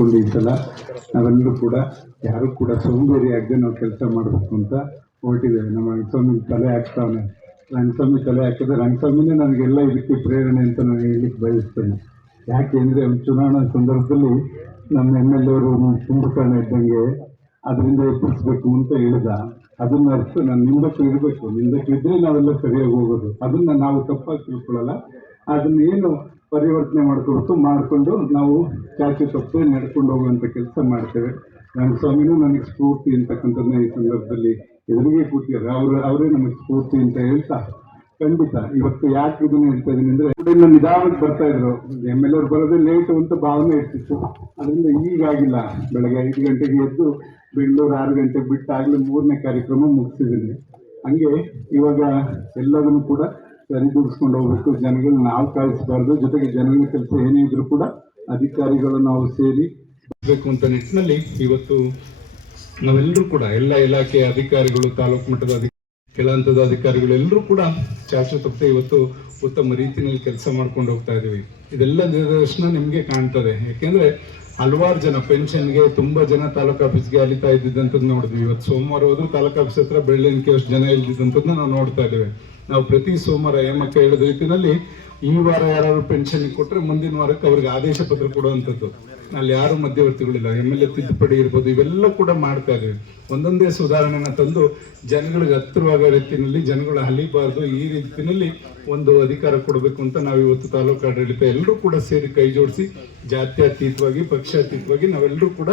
ಮಾಡಿಕೊಂಡು ಈ ಕೂಡ ಯಾರು ಕೂಡ ಆಗದೆ ನಾವು ಕೆಲಸ ಮಾಡಬೇಕು ಅಂತ ಹೊರಟಿದ್ದೇವೆ. ನಮ್ಮ ರಂಗಸ್ವಾಮಿ ತಲೆ ಹಾಕ್ತಾವನೆ ರಂಗಸ್ವಾಮಿ ತಲೆ ಹಾಕಿದ್ರೆ ರಂಗಸ್ವಾಮಿನೇ ನನಗೆಲ್ಲ ಇದಕ್ಕೆ ಪ್ರೇರಣೆ ಅಂತ ನಾನು ಹೇಳಲಿಕ್ಕೆ ಬಯಸ್ತೇನೆ. ಯಾಕೆಂದರೆ ಒಂದು ಚುನಾವಣಾ ಸಂದರ್ಭದಲ್ಲಿ ನಮ್ಮ ಎಂ ಎಲ್ ಎವರು ಕುಂಭಕರ್ಣ ಇದ್ದಂಗೆ ಅದರಿಂದ ಎಚ್ಚರಿಸಬೇಕು ಅಂತ ಹೇಳಿದ. ಅದನ್ನ ಅರ್ಥ ನಾನು ನಿಂದಕ್ಕೆ ಇರಬೇಕು ನಿಂದಕ್ಕೆ ಇದ್ರೆ ನಾವೆಲ್ಲ ಸರಿಯಾಗಿ ಹೋಗೋದು. ಅದನ್ನ ನಾವು ತಪ್ಪಾಗಿ ತಿಳ್ಕೊಳ್ಳಲ್ಲ. ಅದನ್ನ ಏನು ಪರಿವರ್ತನೆ ಮಾಡಿಕೊಡ್ತು ಮಾಡಿಕೊಂಡು ನಾವು ಚಾಚು ತಪ್ಪದೆ ನಡ್ಕೊಂಡು ಹೋಗುವಂಥ ಕೆಲಸ ಮಾಡ್ತೇವೆ. ನನ್ನ ಸ್ವಾಮಿನೂ ನನಗೆ ಸ್ಫೂರ್ತಿ ಅಂತಕ್ಕಂಥದ್ದನ್ನ ಈ ಸಂದರ್ಭದಲ್ಲಿ ಎದುರಿಗೆ ಕೂತಿದ್ದಾರೆ ಅವರು, ಅವರೇ ನಮಗೆ ಸ್ಫೂರ್ತಿ ಅಂತ ಹೇಳ್ತಾ ಖಂಡಿತ ಇವತ್ತು ಯಾಕೆ ಇದನ್ನ ಹೇಳ್ತಾ ಇದ್ದೀನಿ ಅಂದ್ರೆ ಇನ್ನು ನಿಧಾನಕ್ಕೆ ಬರ್ತಾ ಇದ್ರು. ಎಂ ಎಲ್ ಅವ್ರು ಬರೋದೇ ಲೇಟು ಅಂತ ಭಾವನೆ ಇರ್ತಿತ್ತು. ಅದರಿಂದ ಈಗಾಗಿಲ್ಲ ಬೆಳಗ್ಗೆ ಐದು ಗಂಟೆಗೆ ಎದ್ದು ಬೆಂಗಳೂರು ಆರು ಗಂಟೆಗೆ ಬಿಟ್ಟಾಗಲೇ ಮೂರನೇ ಕಾರ್ಯಕ್ರಮ ಮುಗಿಸಿದ್ದೀನಿ. ಹಂಗೆ ಇವಾಗ ಎಲ್ಲದನ್ನು ಕೂಡ ಸರಿದೂಗಿಸ್ಕೊಂಡು ಹೋಗ್ಬೇಕು. ಜನಗಳು ನಾವು ಕಾಯಿಸಬಾರ್ದು. ಜೊತೆಗೆ ಜನಗಳ ಕೆಲಸ ಏನೇ ಇದ್ರೂ ಕೂಡ ಅಧಿಕಾರಿಗಳು ನಾವು ಸೇರಿ ಬೇಕು ಅಂತ ನಿಟ್ಟಿನಲ್ಲಿ ಇವತ್ತು ನಾವೆಲ್ಲರೂ ಕೂಡ, ಎಲ್ಲ ಇಲಾಖೆಯ ಅಧಿಕಾರಿಗಳು, ತಾಲೂಕು ಮಟ್ಟದ ಅಧಿಕಾರಿ ಕೆಲ ಹಂತದ ಅಧಿಕಾರಿಗಳು ಎಲ್ಲರೂ ಕೂಡ ತಪ್ಪದೆ ಇವತ್ತು ಉತ್ತಮ ರೀತಿಯಲ್ಲಿ ಕೆಲಸ ಮಾಡ್ಕೊಂಡು ಹೋಗ್ತಾ ಇದೀವಿ. ಇದೆಲ್ಲ ನಿದರ್ಶನ ನಿಮ್ಗೆ ಕಾಣ್ತದೆ. ಯಾಕೆಂದ್ರೆ ಹಲವಾರು ಜನ ಪೆನ್ಷನ್ಗೆ ತುಂಬಾ ಜನ ತಾಲೂಕು ಆಫೀಸ್ಗೆ ಅಲಿತಾ ಇದ್ದಿದ್ದಂಥದ್ದು ನೋಡಿದ್ವಿ. ಇವತ್ತು ಸೋಮವಾರ ಹೋದ್ರು ತಾಲೂಕು ಆಫೀಸ್ ಹತ್ರ ಬೆಳ್ಳನಿಕೆ ಅಷ್ಟು ಜನ ಇಲ್ದಿದ್ದಂಥದ್ದು ನಾವು ನೋಡ್ತಾ ಇದ್ದೇವೆ. ನಾವು ಪ್ರತಿ ಸೋಮವಾರ ಏಮಕ್ಕ ಹೇಳಿದ ರೀತಿಯಲ್ಲಿ ಈ ವಾರ ಯಾರು ಪೆನ್ಷನ್ ಕೊಟ್ರೆ ಮುಂದಿನ ವಾರಕ್ಕೆ ಅವ್ರಿಗೆ ಆದೇಶ ಪತ್ರ ಕೊಡುವಂಥದ್ದು. ಅಲ್ಲಿ ಯಾರು ಮಧ್ಯವರ್ತಿಗಳಿಲ್ಲ. ಎಂ ಎಲ್ ಎ ತಿದ್ದುಪಡಿ ಇರ್ಬೋದು, ಇವೆಲ್ಲ ಕೂಡ ಮಾಡ್ತಾ ಇದೆ ಒಂದೊಂದೇ ಸುಧಾರಣೆನ ತಂದು ಜನಗಳಿಗೆ ಹತ್ತಿರವಾಗೋ ರೀತಿಯಲ್ಲಿ, ಜನಗಳು ಹಲಿಬಾರ್ದು ಈ ರೀತಿಯಲ್ಲಿ ಒಂದು ಅಧಿಕಾರ ಕೊಡಬೇಕು ಅಂತ ನಾವು ಇವತ್ತು ತಾಲೂಕು ಆಡಳಿತ ಎಲ್ಲರೂ ಕೂಡ ಸೇರಿ ಕೈ ಜೋಡಿಸಿ, ಜಾತ್ಯತೀತವಾಗಿ, ಪಕ್ಷಾತೀತವಾಗಿ ನಾವೆಲ್ಲರೂ ಕೂಡ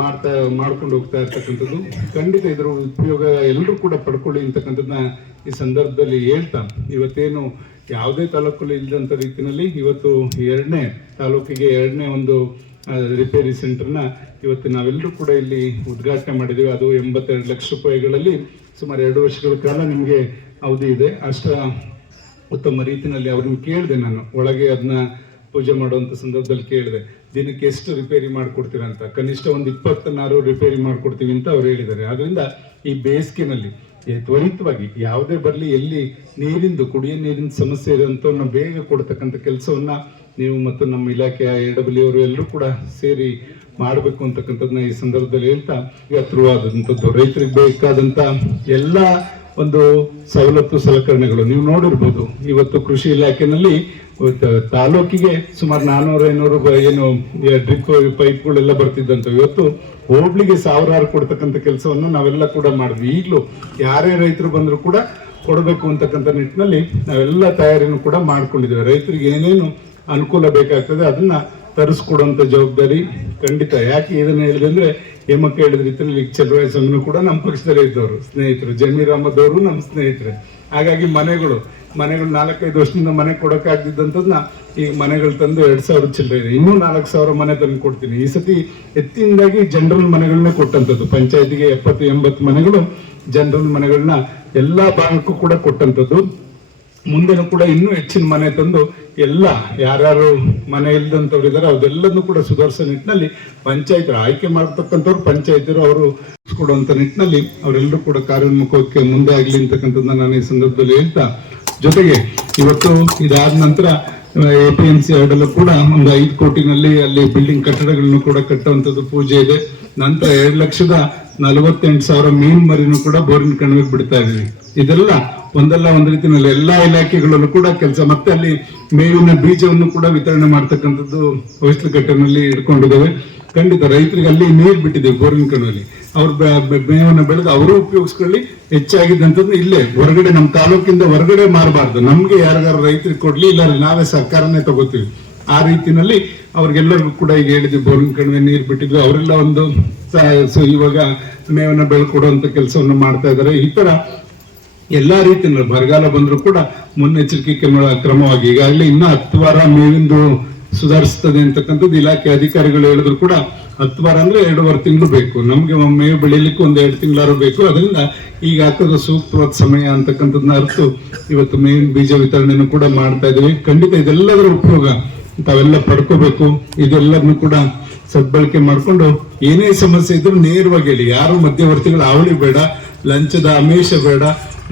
ಮಾಡ್ತಾ, ಮಾಡ್ಕೊಂಡು ಹೋಗ್ತಾ ಇರ್ತಕ್ಕಂಥದ್ದು. ಖಂಡಿತ ಇದರ ಉಪಯೋಗ ಎಲ್ಲರೂ ಕೂಡ ಪಡ್ಕೊಳ್ಳಿ ಅಂತಕ್ಕಂಥದ್ದನ್ನ ಈ ಸಂದರ್ಭದಲ್ಲಿ ಹೇಳ್ತಾ, ಇವತ್ತೇನು ಯಾವುದೇ ತಾಲೂಕಲ್ಲಿ ಇಲ್ಲದಂಥ ರೀತಿಯಲ್ಲಿ ಇವತ್ತು ಎರಡನೇ, ತಾಲೂಕಿಗೆ ಎರಡನೇ ಒಂದು ರಿಪೇರಿ ಸೆಂಟರ್ನ ಇವತ್ತು ನಾವೆಲ್ಲರೂ ಕೂಡ ಇಲ್ಲಿ ಉದ್ಘಾಟನೆ ಮಾಡಿದ್ದೀವಿ ಅದು ಎಂಬತ್ತೆರಡು ಲಕ್ಷ ರೂಪಾಯಿಗಳಲ್ಲಿ ಸುಮಾರು ಎರಡು ವರ್ಷಗಳ ಕಾಲ ನಿಮಗೆ ಅವಧಿ ಇದೆ. ಅಷ್ಟ ಉತ್ತಮ ರೀತಿಯಲ್ಲಿ ಅವ್ರನ್ನ ಕೇಳಿದೆ ನಾನು. ಒಳಗೆ ಅದನ್ನ ಪೂಜೆ ಮಾಡುವಂಥ ಸಂದರ್ಭದಲ್ಲಿ ಕೇಳಿದೆ. ದಿನಕ್ಕೆ ಎಷ್ಟು ರಿಪೇರಿ ಮಾಡಿಕೊಡ್ತೀರ ಅಂತ. ಕನಿಷ್ಠ ಒಂದು ಇಪ್ಪತ್ತನ್ನಾರು ರಿಪೇರಿ ಮಾಡಿಕೊಡ್ತೀವಿ ಅಂತ ಅವ್ರು ಹೇಳಿದ್ದಾರೆ. ಆದ್ದರಿಂದ ಈ ಬೇಸಿಗೆನಲ್ಲಿ ತ್ವರಿತವಾಗಿ ಯಾವುದೇ ಬರಲಿ, ಎಲ್ಲಿ ನೀರಿಂದು, ಕುಡಿಯೋ ನೀರಿನ ಸಮಸ್ಯೆ ಇರೋಂಥವನ್ನ ಬೇಗ ಕೊಡ್ತಕ್ಕಂಥ ಕೆಲಸವನ್ನ ನೀವು ಮತ್ತು ನಮ್ಮ ಇಲಾಖೆಯ ಎ ಡಬ್ಲ್ಯೂ ಅವರು ಎಲ್ಲರೂ ಕೂಡ ಸೇರಿ ಮಾಡಬೇಕು ಅಂತಕ್ಕಂಥದ್ದನ್ನ ಈ ಸಂದರ್ಭದಲ್ಲಿ ಹೇಳ್ತಾ, ಈಗ ಹತ್ರವಾದಂಥದ್ದು ರೈತರಿಗೆ ಬೇಕಾದಂಥ ಎಲ್ಲ ಒಂದು ಸವಲತ್ತು ಸಲಕರಣೆಗಳು. ನೀವು ನೋಡಿರ್ಬೋದು, ಇವತ್ತು ಕೃಷಿ ಇಲಾಖೆನಲ್ಲಿ ತಾಲೂಕಿಗೆ ಸುಮಾರು ನಾನ್ನೂರು ಐನೂರು ಏನು ಡ್ರಿಪ್ ಪೈಪ್ಗಳೆಲ್ಲ ಬರ್ತಿದ್ದಂತ ಇವತ್ತು ಹೋಬ್ಳಿಗೆ ಸಾವಿರಾರು ಕೊಡ್ತಕ್ಕಂಥ ಕೆಲಸವನ್ನು ನಾವೆಲ್ಲ ಕೂಡ ಮಾಡಿದ್ವಿ. ಈಗಲೂ ಯಾರೇ ರೈತರು ಬಂದರೂ ಕೂಡ ಕೊಡಬೇಕು ಅಂತಕ್ಕಂಥ ನಿಟ್ಟಿನಲ್ಲಿ ನಾವೆಲ್ಲ ತಯಾರಿನೂ ಕೂಡ ಮಾಡ್ಕೊಂಡಿದ್ದೇವೆ. ರೈತರಿಗೆ ಏನೇನು ಅನುಕೂಲ ಬೇಕಾಗ್ತದೆ ಅದನ್ನು ತರಿಸ್ಕೊಡುವಂಥ ಜವಾಬ್ದಾರಿ ಖಂಡಿತ. ಯಾಕೆ ಇದನ್ನು ಹೇಳಿದೆ ಅಂದ್ರೆ ಹೇಮಕ್ಕ ರೀತಿಯಲ್ಲಿ ಈಗ ಚಲುವಾಯ ಸಂಘನು ಕೂಡ ನಮ್ಮ ಪಕ್ಷದಲ್ಲೇ ಇದ್ದವರು, ಸ್ನೇಹಿತರು. ಜಮೀರ್ ಅಹಮದ್ ಅವರು ನಮ್ಮ ಸ್ನೇಹಿತರೆ. ಹಾಗಾಗಿ ಮನೆಗಳು ಮನೆಗಳು ನಾಲ್ಕೈದು ವರ್ಷದಿಂದ ಮನೆ ಕೊಡೋಕ್ಕಾಗ್ದಿದ್ದಂಥದ್ನ ಈಗ ಮನೆಗಳು ತಂದು ಎರಡು ಸಾವಿರ ಚಿಲ್ಲರೆ ಇದೆ. ಇನ್ನೂ ನಾಲ್ಕು ಸಾವಿರ ಮನೆ ತಂದು ಕೊಡ್ತೀನಿ. ಈ ಸತಿ ಎತ್ತಿಂದಾಗಿ ಜನರಲ್ ಮನೆಗಳನ್ನೇ ಕೊಟ್ಟಂಥದ್ದು. ಪಂಚಾಯತಿಗೆ ಎಪ್ಪತ್ತು, ಎಂಬತ್ತು ಮನೆಗಳು ಜನರಲ್ ಮನೆಗಳನ್ನ ಎಲ್ಲ ಭಾಗಕ್ಕೂ ಕೂಡ ಕೊಟ್ಟಂಥದ್ದು. ಮುಂದೆನೂ ಕೂಡ ಇನ್ನೂ ಹೆಚ್ಚಿನ ಮನೆ ತಂದು ಎಲ್ಲ ಯಾರ್ಯಾರು ಮನೆ ಇಲ್ದಂಥವ್ರು ಇದ್ದಾರೆ ಅದೆಲ್ಲದನ್ನು ಕೂಡ ಸುಧಾರಿಸೋ ನಿಟ್ಟಿನಲ್ಲಿ ಪಂಚಾಯತ್ ಆಯ್ಕೆ ಮಾಡ್ತಕ್ಕಂಥವ್ರು ಪಂಚಾಯತರು ಅವರು ಕೊಡುವಂಥ ನಿಟ್ಟಿನಲ್ಲಿ ಅವರೆಲ್ಲರೂ ಕೂಡ ಕಾರ್ಯೋನ್ಮುಖಕ್ಕೆ ಮುಂದೆ ಆಗಲಿ ಅಂತಕ್ಕಂಥದ್ದನ್ನ ನಾನು ಈ ಸಂದರ್ಭದಲ್ಲಿ ಹೇಳ್ತಾ, ಜೊತೆಗೆ ಇವತ್ತು ಇದಾದ ನಂತರ ಎ ಪಿ ಎಂ ಸಿ ಎರಡಲ್ಲೂ ಕೂಡ ಒಂದು ಐದು ಕೋಟಿನಲ್ಲಿ ಅಲ್ಲಿ ಬಿಲ್ಡಿಂಗ್ ಕಟ್ಟಡಗಳನ್ನು ಕೂಡ ಕಟ್ಟುವಂಥದ್ದು ಪೂಜೆ ಇದೆ. ನಂತರ ಎರಡು ಲಕ್ಷದ ನಲವತ್ತೆಂಟು ಸಾವಿರ ಮೀನ್ ಮರಿನೂ ಕೂಡ ಬೋರಿನ ಕಣಿವೆಗೆ ಬಿಡ್ತಾ ಇದ್ದೀವಿ. ಇದೆಲ್ಲ ಒಂದಲ್ಲ ಒಂದು ರೀತಿಯಲ್ಲಿ ಎಲ್ಲಾ ಇಲಾಖೆಗಳಲ್ಲೂ ಕೂಡ ಕೆಲಸ, ಮತ್ತೆ ಅಲ್ಲಿ ಮೇವಿನ ಬೀಜವನ್ನು ಕೂಡ ವಿತರಣೆ ಮಾಡ್ತಕ್ಕಂಥದ್ದು ಹೊಯ್ಸಲಕಟ್ಟೆನಲ್ಲಿ ಇಟ್ಕೊಂಡಿದ್ದೇವೆ. ಖಂಡಿತ ರೈತರಿಗೆ ಅಲ್ಲಿ ನೀರು ಬಿಟ್ಟಿದೆ ಬೋರಿನ ಕಣ್ಣಲ್ಲಿ ಅವ್ರ ಮೇವನ್ನು ಬೆಳೆದು ಅವರು ಉಪಯೋಗಿಸ್ಕೊಳ್ಳಿ, ಹೆಚ್ಚಾಗಿದ್ದಂಥದ್ದು ಇಲ್ಲೇ, ಹೊರಗಡೆ ನಮ್ಮ ತಾಲೂಕಿಂದ ಹೊರಗಡೆ ಮಾರಬಾರ್ದು. ನಮ್ಗೆ ಯಾರಿಗಾರು ರೈತರಿಗೆ ಕೊಡ್ಲಿ ಇಲ್ಲ ನಾವೇ ಸರ್ಕಾರನೇ ತಗೋತೀವಿ. ಆ ರೀತಿನಲ್ಲಿ ಅವ್ರಿಗೆಲ್ಲರಿಗೂ ಕೂಡ ಈಗ ಹೇಳಿದ್ವಿ, ಬೋರಿನ ಕಣಿವೆ ನೀರು ಬಿಟ್ಟಿದ್ವಿ. ಅವರೆಲ್ಲ ಒಂದು ಇವಾಗ ಮೇವನ್ನ ಬೆಳ್ಕೊಡುವಂತ ಕೆಲಸವನ್ನು ಮಾಡ್ತಾ ಇದ್ದಾರೆ. ಈ ತರ ಎಲ್ಲಾ ರೀತಿಯಲ್ಲಿ ಬರಗಾಲ ಬಂದರೂ ಕೂಡ ಮುನ್ನೆಚ್ಚರಿಕೆ ಕ್ರಮ- ಕ್ರಮವಾಗಿ ಈಗಾಗಲೇ ಇನ್ನ ಹತ್ತು ವಾರ ಮೇವಿಂದು ಸುಧಾರಿಸ್ತದೆ ಅಂತಕ್ಕಂಥದ್ದು ಇಲಾಖೆ ಅಧಿಕಾರಿಗಳು ಹೇಳಿದ್ರು ಕೂಡ ಹತ್ತು ವಾರ ಅಂದ್ರೆ ಎರಡೂವರೆ ತಿಂಗಳು ಬೇಕು. ನಮ್ಗೆ ಮೇವು ಬೆಳೀಲಿಕ್ಕೆ ಒಂದ್ ಎರಡು ತಿಂಗಳಾರು ಬೇಕು. ಅದರಿಂದ ಈಗ ಹಾಕೋದು ಸೂಕ್ತವಾದ ಸಮಯ ಅಂತಕ್ಕಂಥದ್ದನ್ನ ಅರ್ಥ ಇವತ್ತು ಮೇವಿನ ಬೀಜ ವಿತರಣೆಯನ್ನು ಕೂಡ ಮಾಡ್ತಾ ಇದ್ದೀವಿ. ಖಂಡಿತ ಇದೆಲ್ಲದರ ಉಪಯೋಗ ತಾವೆಲ್ಲ ಪಡ್ಕೋಬೇಕು. ಇದೆಲ್ಲದನ್ನು ಕೂಡ ಸದ್ಬಳಕೆ ಮಾಡಿಕೊಂಡು ಏನೇ ಸಮಸ್ಯೆ ಇದ್ರೂ ನೇರವಾಗಿ ಹೇಳಿ. ಯಾರು ಮಧ್ಯವರ್ತಿಗಳ, ಅವಳಿ ಬೇಡ, ಲಂಚದ ಆಮೇಷ ಬೇಡ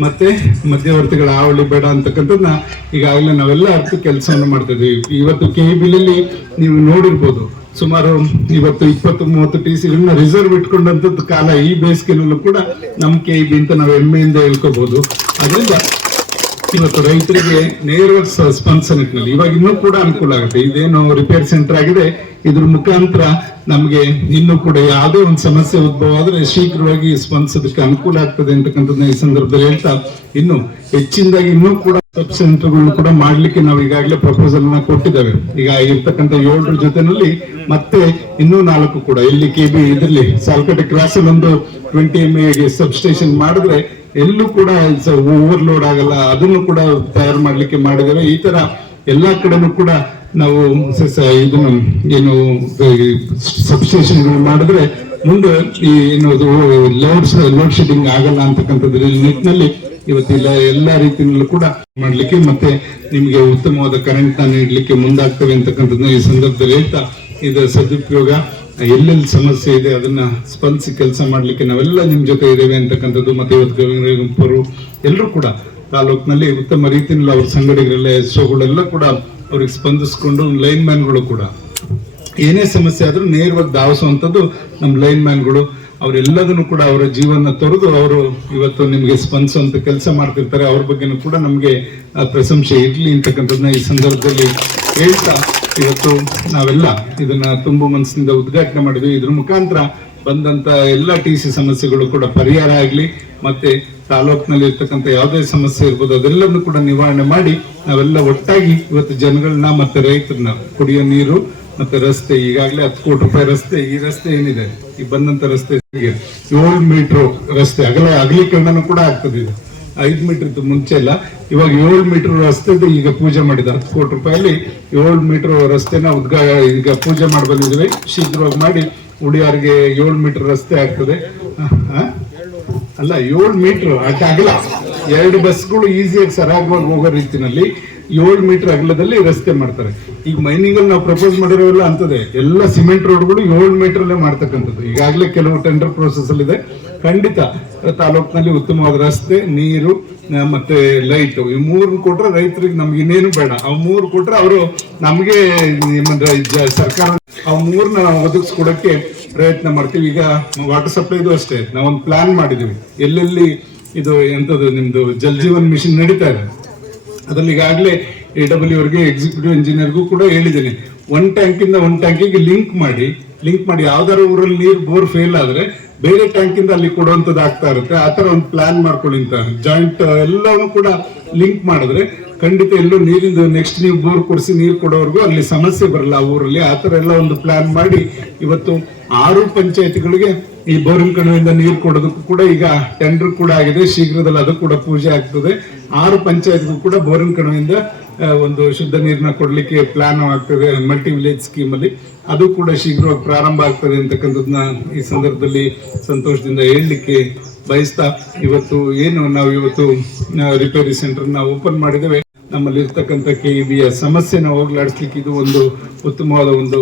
ಮತ್ತೆ ಮಧ್ಯವರ್ತಿಗಳ ಆವಳಿ ಬೇಡ ಅಂತಕ್ಕಂಥದ್ದನ್ನ ಈಗಾಗಲೇ ನಾವೆಲ್ಲ ಅರ್ಥ ಕೆಲಸವನ್ನು ಮಾಡ್ತಾ ಇದೀವಿ ಇವತ್ತು ಕೆ ಬಿಲಲ್ಲಿ ನೀವು ನೋಡಿರ್ಬೋದು, ಸುಮಾರು ಇವತ್ತು ಇಪ್ಪತ್ತು, ಮೂವತ್ತು ಟಿ ಸಿಗಳನ್ನ ರಿಸರ್ವ್ ಇಟ್ಕೊಂಡಂಥದ್ದು ಕಾಲ ಈ ಬೇಸಿಗೆನಲ್ಲೂ ಕೂಡ ನಮ್ಮ ಕೆ ಇ ಬಿ ಅಂತ ನಾವು ಹೆಮ್ಮೆಯಿಂದ ಹೇಳ್ಕೋಬಹುದು ಅದರಿಂದ ಇವತ್ತು ರೈತರಿಗೆ ನೇರವಾಗಿ ಸ್ಪಂದಿಸೋ ನಿಟ್ಟಿನಲ್ಲಿ, ಇವಾಗ ಇನ್ನೂ ಕೂಡ ಅನುಕೂಲ ಆಗುತ್ತೆ. ಇದೇನು ರಿಪೇರ್ ಸೆಂಟರ್ ಆಗಿದೆ ಇದ್ರ ಮುಖಾಂತರ ನಮಗೆ ಇನ್ನೂ ಕೂಡ ಯಾವುದೇ ಒಂದು ಸಮಸ್ಯೆ ಉದ್ಭವ ಆದ್ರೆ ಶೀಘ್ರವಾಗಿ ಸ್ಪಂದಿಸೋದಕ್ಕೆ ಅನುಕೂಲ ಆಗ್ತದೆ ಅಂತಕ್ಕಂಥದ್ದನ್ನ ಈ ಸಂದರ್ಭದಲ್ಲಿ ಹೇಳ್ತಾ ಇನ್ನು ಹೆಚ್ಚಿನದಾಗಿ ಇನ್ನೂ ಕೂಡ ಸಬ್ ಸೆಂಟರ್ಗಳನ್ನು ಕೂಡ ಮಾಡ್ಲಿಕ್ಕೆ ನಾವು ಈಗಾಗಲೇ ಪ್ರಪೋಸಲ್ನ ಕೊಟ್ಟಿದ್ದೇವೆ. ಈಗ ಇರ್ತಕ್ಕಂಥ ಏಳರ ಜೊತೆನಲ್ಲಿ ಮತ್ತೆ ಇನ್ನೂ ನಾಲ್ಕು ಕೂಡ. ಇಲ್ಲಿ ಕೆ ಬಿ ಇದರಲ್ಲಿ ಸಾಲ್ಕಟ್ಟೆ ಕ್ರಾಸ್ ಅಲ್ಲಿ ಒಂದು ಟ್ವೆಂಟಿ ಎಂ ಎಗೆ ಸಬ್ ಸ್ಟೇಷನ್ ಮಾಡಿದ್ರೆ ಎಲ್ಲೂ ಕೂಡ ಓವರ್ಲೋಡ್ ಆಗಲ್ಲ. ಅದನ್ನು ಕೂಡ ತಯಾರು ಮಾಡ್ಲಿಕ್ಕೆ ಮಾಡಿದ್ದೇವೆ ಈ ತರ ಎಲ್ಲಾ ಕಡೆನೂ ಕೂಡ ನಾವು ಇದನ್ನು ಏನು ಸಬ್ಸ್ಟೇಷನ್ ಮಾಡಿದ್ರೆ ಮುಂದೆ ಈ ಏನು ಲೋಡ್ ಲೋಡ್ ಶೆಡ್ಡಿಂಗ್ ಆಗಲ್ಲ ಅಂತಕ್ಕಂಥದ್ರ ನಿಟ್ಟಿನಲ್ಲಿ ಇವತ್ತೆಲ್ಲ ಎಲ್ಲಾ ರೀತಿಯಲ್ಲೂ ಕೂಡ ಮಾಡ್ಲಿಕ್ಕೆ ಮತ್ತೆ ನಿಮ್ಗೆ ಉತ್ತಮವಾದ ಕರೆಂಟ್ನ ನೀಡ್ಲಿಕ್ಕೆ ಮುಂದಾಗ್ತವೆ ಅಂತಕ್ಕಂಥದ್ದನ್ನ ಈ ಸಂದರ್ಭದಲ್ಲಿ ಹೇಳ್ತಾ ಇದರ ಸದುಪಯೋಗ, ಎಲ್ಲೆಲ್ಲಿ ಸಮಸ್ಯೆ ಇದೆ ಅದನ್ನ ಸ್ಪಂದಿಸಿ ಕೆಲಸ ಮಾಡ್ಲಿಕ್ಕೆ ನಾವೆಲ್ಲ ನಿಮ್ ಜೊತೆ ಇದ್ದೇವೆ ಅಂತಕ್ಕಂಥದ್ದು ಮತ್ತೆ ಇವತ್ತು ಗವಿಂದ್ರ ಗುಂಪರು ಎಲ್ಲರೂ ಕೂಡ ತಾಲೂಕಿನಲ್ಲಿ ಉತ್ತಮ ರೀತಿಯಲ್ಲಿ ಅವ್ರ ಸಂಘಟನೆಗಳೆಲ್ಲ ಎಸ್ಒಗಳೆಲ್ಲ ಕೂಡ ಅವ್ರಿಗೆ ಸ್ಪಂದಿಸ್ಕೊಂಡು ಲೈನ್ ಮ್ಯಾನ್ಗಳು ಕೂಡ. ಏನೇ ಸಮಸ್ಯೆ ಆದ್ರೂ ನೇರವಾಗಿ ಧಾವಿಸುವಂಥದ್ದು ನಮ್ಮ ಲೈನ್ ಮ್ಯಾನ್ಗಳು ಅವರೆಲ್ಲದನ್ನು ಕೂಡ ಅವರ ಜೀವನ ತೊರೆದು ಅವರು ಇವತ್ತು ನಿಮಗೆ ಸ್ಪಂದಿಸುವಂತ ಕೆಲಸ ಮಾಡ್ತಿರ್ತಾರೆ. ಅವ್ರ ಬಗ್ಗೆನೂ ಕೂಡ ನಮಗೆ ಪ್ರಶಂಸೆ ಇರ್ಲಿ ಅಂತಕ್ಕಂಥದ್ದನ್ನ ಈ ಸಂದರ್ಭದಲ್ಲಿ ಹೇಳ್ತಾ ಇವತ್ತು ನಾವೆಲ್ಲ ಇದನ್ನ ತುಂಬು ಮನಸ್ಸಿನಿಂದ ಉದ್ಘಾಟನೆ ಮಾಡಿದ್ವಿ. ಇದ್ರ ಮುಖಾಂತರ ಬಂದಂತ ಎಲ್ಲ ಟಿ ಸಿ ಸಮಸ್ಯೆಗಳು ಕೂಡ ಪರಿಹಾರ ಆಗಲಿ, ಮತ್ತೆ ತಾಲೂಕಿನಲ್ಲಿ ಇರ್ತಕ್ಕಂಥ ಯಾವುದೇ ಸಮಸ್ಯೆ ಇರ್ಬೋದು, ಅದೆಲ್ಲವನ್ನು ಕೂಡ ನಿವಾರಣೆ ಮಾಡಿ ನಾವೆಲ್ಲ ಒಟ್ಟಾಗಿ ಇವತ್ತು ಜನಗಳನ್ನ ಮತ್ತೆ ರೈತರನ್ನ ಕುಡಿಯೋ ನೀರು ಮತ್ತೆ ರಸ್ತೆ, ಈಗಾಗಲೇ ಹತ್ತು ಕೋಟಿ ರೂಪಾಯಿ ರಸ್ತೆ, ಈ ರಸ್ತೆ ಏನಿದೆ? ಈ ಬಂದಂತ ರಸ್ತೆ ಏಳು ಮೀಟರ್ ರಸ್ತೆ, ಅಗಲ, ಅಗಲೀಕರಣನೂ ಕೂಡ ಆಗ್ತದೆ ಇದು. ಐದು ಮೀಟರ್ ಮುಂಚೆ ಇಲ್ಲ ಇವಾಗ ಏಳು ಮೀಟರ್ ರಸ್ತೆದು ಈಗ ಪೂಜೆ ಮಾಡಿದ ಹತ್ತು ಕೋಟಿ ರೂಪಾಯಲ್ಲಿ ಏಳು ಮೀಟರ್ ರಸ್ತೆನ ಉದ್ಘಾ, ಈಗ ಪೂಜೆ ಮಾಡಿ ಬಂದಿದ್ದೀವಿ. ಶೀಘ್ರವಾಗಿ ಮಾಡಿ ಉಡಿಯಾರ್ಗೆ ಏಳು ಮೀಟರ್ ರಸ್ತೆ ಆಗ್ತದೆ? ಅಲ್ಲ, ಏಳು ಮೀಟರ್ ಅಗಲ ಎರಡು ಬಸ್ಗಳು ಈಸಿಯಾಗಿ ಸರಾಗವಾಗಿ ಹೋಗೋ ರೀತಿನಲ್ಲಿ ಏಳು ಮೀಟರ್ ಅಗಲದಲ್ಲಿ ರಸ್ತೆ ಮಾಡ್ತಾರೆ. ಈಗ ಮೈನಿಂಗ್ ಅಲ್ಲಿ ನಾವು ಪ್ರಪೋಸ್ ಮಾಡಿರೋವೆಲ್ಲ ಅಂತದೆ ಎಲ್ಲ ಸಿಮೆಂಟ್ ರೋಡ್ಗಳು ಏಳು ಮೀಟರ್ ಅಲ್ಲೇ ಮಾಡ್ತಕ್ಕಂಥದ್ದು. ಈಗಾಗಲೇ ಕೆಲವು ಟೆಂಡರ್ ಪ್ರೋಸೆಸ್ ಅಲ್ಲಿ ಇದೆ ಖಂಡಿತ. ತಾಲೂಕಿನಲ್ಲಿ ಉತ್ತಮವಾದ ರಸ್ತೆ, ನೀರು ಮತ್ತೆ ಲೈಟ್. ಈ ಮೂರು ಕೊಟ್ರೆ ರೈತರಿಗೆ ನಮ್ಗೆ ಇನ್ನೇನು ಬೇಡ. ಆ ಮೂರು ಕೊಟ್ರೆ ಅವರು ನಮಗೆ ಸರ್ಕಾರ ಆ ಸರ್ಕಾರ ನಾವು ಒದಗಿಸ್ಕೊಡಕ್ಕೆ ಪ್ರಯತ್ನ ಮಾಡ್ತೀವಿ. ಈಗ ವಾಟರ್ ಸಪ್ಲೈದು ಅಷ್ಟೇ. ನಾವೊಂದು ಪ್ಲಾನ್ ಮಾಡಿದೀವಿ ಎಲ್ಲೆಲ್ಲಿ ಇದು ಎಂಥದ್ದು ನಿಮ್ದು ಜಲ್ ಜೀವನ್ ಮಿಷನ್ ನಡೀತಾ ಇದೆ? ಅದ್ರಲ್ಲಿ ಈಗಾಗಲೇ ಎ ಡಬ್ಲ್ಯೂ ಅವ್ರಿಗೆ ಎಕ್ಸಿಕ್ಯೂಟಿವ್ ಇಂಜಿನಿಯರ್ಗೂ ಕೂಡ ಹೇಳಿದ್ದೀನಿ. ಒನ್ ಟ್ಯಾಂಕಿಂದ ಒನ್ ಟ್ಯಾಂಕಿಗೆ ಲಿಂಕ್ ಮಾಡಿ. ಲಿಂಕ್ ಮಾಡಿ. ಯಾವ್ದಾರ ಊರಲ್ಲಿ ನೀರು ಬೋರ್ ಫೇಲ್ ಆದ್ರೆ ಬೇರೆ ಟ್ಯಾಂಕ್ ಇಂದ ಅಲ್ಲಿ ಕೊಡುವಂತದ್ದು ಆಗ್ತಾ ಇರುತ್ತೆ. ಆ ತರ ಒಂದು ಪ್ಲಾನ್ ಮಾಡ್ಕೊಳ್ಳಿ ಅಂತ. ಜಾಯಿಂಟ್ ಎಲ್ಲವನ್ನು ಕೂಡ ಲಿಂಕ್ ಮಾಡಿದ್ರೆ ಖಂಡಿತ ಎಲ್ಲೂ ನೀರಿಂದು ನೆಕ್ಸ್ಟ್ ನೀವು ಬೋರ್ ಕೊಡಿಸಿ ನೀರು ಕೊಡೋವರೆಗೂ ಅಲ್ಲಿ ಸಮಸ್ಯೆ ಬರಲ್ಲ ಆ ಊರಲ್ಲಿ. ಆ ಥರ ಎಲ್ಲ ಒಂದು ಪ್ಲಾನ್ ಮಾಡಿ ಇವತ್ತು ಆರು ಪಂಚಾಯತಿಗಳಿಗೆ ಈ ಬೋರಿನ ಕಣಿವೆಯಿಂದ ನೀರು ಕೊಡೋದಕ್ಕೂ ಕೂಡ ಈಗ ಟೆಂಡರ್ ಕೂಡ ಆಗಿದೆ. ಶೀಘ್ರದಲ್ಲಿ ಅದು ಕೂಡ ಪೂಜೆ ಆಗ್ತದೆ. ಆರು ಪಂಚಾಯತ್ಗೂ ಕೂಡ ಬೋರಿನ ಕಣಿವೆಯಿಂದ ಒಂದು ಶುದ್ಧ ನೀರನ್ನ ಕೊಡಲಿಕ್ಕೆ ಪ್ಲಾನ್ ಆಗ್ತದೆ ಮಲ್ಟಿ ವಿಲೇಜ್ ಸ್ಕೀಮ್ ಅಲ್ಲಿ. ಅದು ಕೂಡ ಶೀಘ್ರವಾಗಿ ಪ್ರಾರಂಭ ಆಗ್ತದೆ ಅಂತಕ್ಕಂಥದ್ದನ್ನ ಈ ಸಂದರ್ಭದಲ್ಲಿ ಸಂತೋಷದಿಂದ ಹೇಳಲಿಕ್ಕೆ ಬಯಸ್ತಾ ಇವತ್ತು ಏನು ನಾವು ಇವತ್ತು ರಿಪೇರಿ ಸೆಂಟರ್ನ ಓಪನ್ ಮಾಡಿದ್ದೇವೆ. ನಮ್ಮಲ್ಲಿ ಇರ್ತಕ್ಕಂಥ ಕೆ ಬಿಯ ಸಮಸ್ಯೆನ ಹೋಗ್ಲಾಡಿಸ್ಲಿಕ್ಕೆ ಇದು ಒಂದು ಉತ್ತಮವಾದ ಒಂದು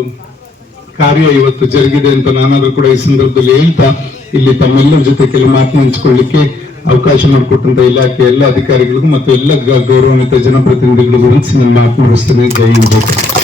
ಕಾರ್ಯ ಇವತ್ತು ಜರುಗಿದೆ ಅಂತ ನಾನಾದ್ರೂ ಕೂಡ ಈ ಸಂದರ್ಭದಲ್ಲಿ ಹೇಳ್ತಾ, ಇಲ್ಲಿ ತಮ್ಮೆಲ್ಲರ ಜೊತೆ ಕೆಲವು ಮಾತನ್ನು ಹಂಚಿಕೊಳ್ಳಿಕ್ಕೆ ಅವಕಾಶ ಮಾಡಿಕೊಟ್ಟಂತ ಇಲಾಖೆ ಎಲ್ಲ ಅಧಿಕಾರಿಗಳಿಗೂ ಮತ್ತು ಎಲ್ಲ ಗೌರವಾನ್ವಿತ ಜನಪ್ರತಿನಿಧಿಗಳಿಗೂ ನನ್ನ ಮಾತು ಮುಗಿಸ್ತೇನೆ ಜೈ ಹಿಂದ್.